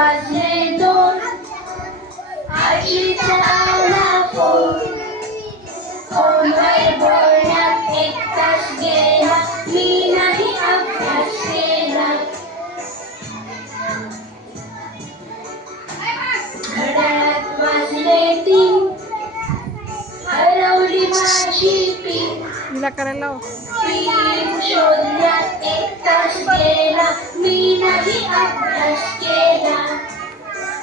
παθέτων αρχίτα να πω όμα εμπόρια εκτασγένα μήνα η αυτασένα Ρατ μαθέτη αλλά όλοι μαζί πει Μιλά καρελάω Φίλοι μου σοδιά εκτασγένα μήνα η αυτασένα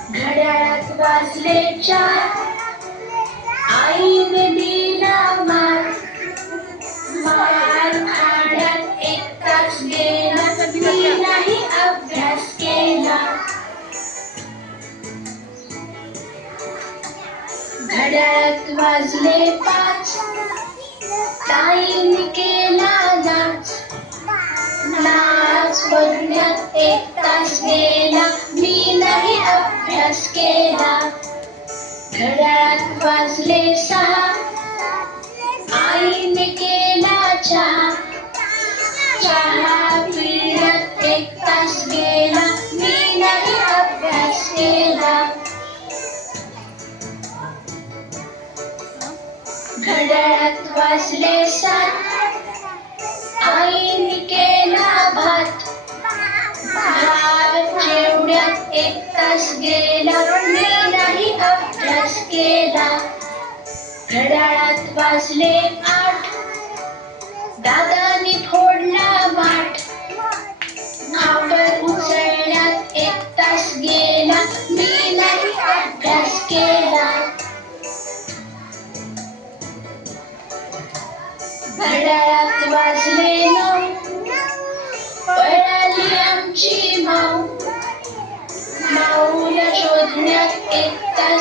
घड्याळात वाजले चार। आईने दिला मार। मार एक तास गेला नाही अभ्यास केला वाजले पाच। केला नाच। नाच बघण्यात एक तास गेला अभ्यास केला घड्याळात वाजले सहा आईने केला चहा चहा एक तास मी नाही अभ्यास केला घड्याळात वाजले सात आईने केला भात। भात जेवण्यात एक तास गेला केला घड्याळात वाजले आठ. दादानी फोडला माठ आपण उचलण्यात एक तास गेला. मी नाही अभ्यास केला. घड्याळात वाजले नऊ. पळाली आमची माऊ. माऊला शोधण्यात एक तास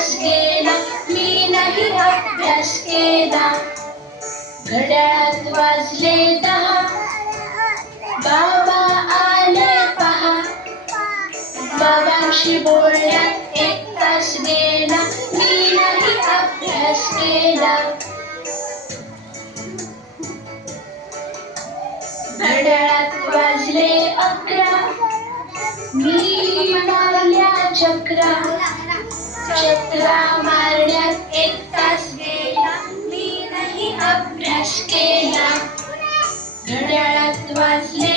घड्याळात वाजले दहा बाबा आले पहा. बाबांशी बोलण्यात एक तास गेला. मी नाही अभ्यास केला. घड्याळात वाजले अकरा. मी मारल्या चक्रा. चक्रा केला घड्याळात वाजले